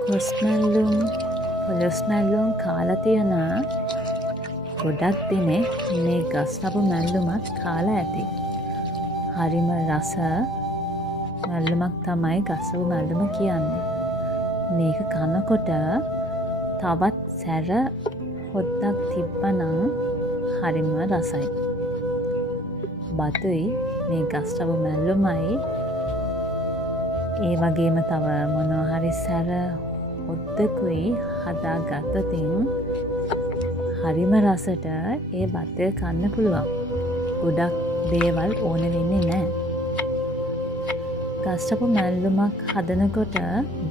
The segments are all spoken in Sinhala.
කොස් මැල්ලුම් පොලොස් මැල්ලුම් කාලා තියෙන ගොඩක් දෙනෙක් මේ ගස්නපු මැල්ලුමත් කාලා ඇති. හරිම රස මැල්ලුමක් තමයි ගස්නපු මැල්ලුම කියන්නේ. මේක කනකොට තවත් සැර හොද්දක් තිබ්බනම් හරිම රසයි. බතුයි මේ ගස්නපු මැල්ලුමයි ඒ වගේම තව මොනවා හරි සැර හොද්දකුයි හදා ගත්තොතින් හරිම රසට ඒ බත් එක කන්න පුළුවන්. ගොඩක් දේවල් ඕන වෙන්නේ නැහැ. ගස්නපු මැල්ලුමක් හදනකොට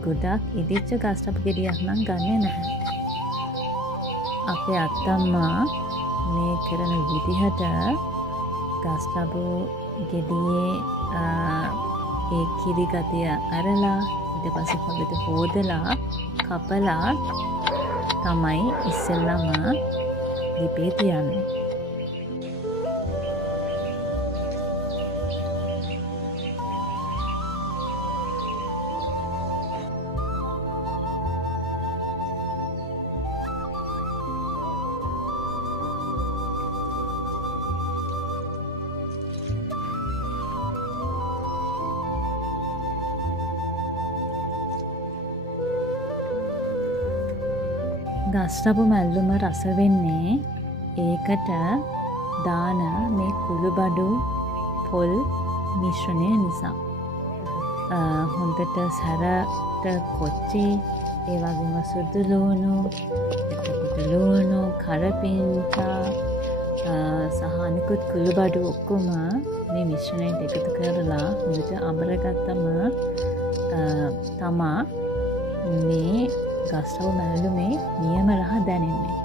ගොඩක් ඉදිච්ච ගස්නපු ගෙඩියක් නම් ගන්නෙ නැහැ. අපේ අත්තම්මා මේ කරන විදිහට ගස්නපු ගෙඩියේ ඒ කිරි ගතිය අරලා ඊට පස්සේ හොඳට හොදලා කපලා තමයි ඉස්සෙල්ලම ලිපේ තියන්නේ. ගස්නපු මැල්ලුම රස වෙන්නේ ඒකට දාන මේ කුළුබඩු පොල් මිශ්‍රණය නිසා. හොඳට සැරට කොච්චි ඒ වගේම සුදු ලුණු එතකොට ලුණු කරපිංචා සහ අනිකුත් කුළුබඩු ඔක්කොම මේ මිශ්‍රණයට එකතු කරලා හොඳට අඹරගත්තම තමා මේ ගස්නපු මැල්ලුමේ නියම රහ දැනෙන්නේ.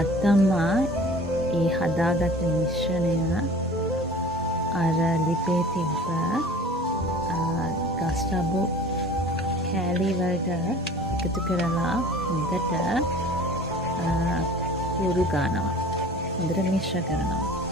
අත්තම්මා ඒ හදාගත්ත මිශ්‍රණය අර ලිපේ තිබ්බ ගස්නපු කෑලි වලට එකතු කරලා හොඳට හුරු ගන්නවා. හොඳට මිශ්‍ර කරනවා.